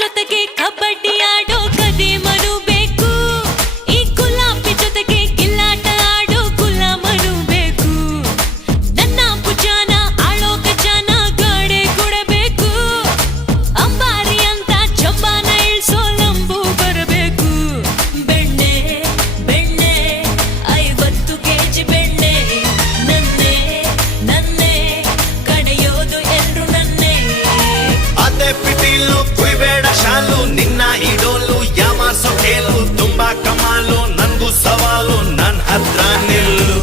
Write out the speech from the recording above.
ಜೊತೆಗೆ ಕಬಡ್ಡಿ ಆಡೋ ಕದಿಮನು ಬೇಕು. ಈ ಗುಲಾಬಿ ಜೊತೆಗೆ ಗಿಲ್ಲಾಟ ಆಡೋ ಗುಲಾಮನು ಬೇಕು. ನನ್ನ ಭುಜಾನ ಆಳೋ ಗಜಾನ ಗಾಡೆ ಕೊಡಬೇಕು. ಅಂಬಾರಿ ಅಂತ ಜಂಬಾನ ಇಳ್ಸೋ ಲಂಬು ಬರಬೇಕು. ಬೆಣ್ಣೆ ಬೆಣ್ಣೆ 50 ಕೆಜಿ ಬೆಣ್ಣೆ ನನ್ನೇ ನನ್ನೇ ಕಡೆಯೋದು ಎಲ್ರು ನನ್ನೇ. ಅದೇ ಪಿಟೀಲು ಕುಯ್ಬೇಡ ಶಾಲು ನಿನ್ನ ಇಡೋಲು ಯಾಮಾರ್ಸೋ ಕೇಳು ತುಂಬಾ ಕಮಾಲು ನನ್ಗೂ ಸವಾಲು ನನ್ ಹತ್ರ ನಿಲ್ಲು.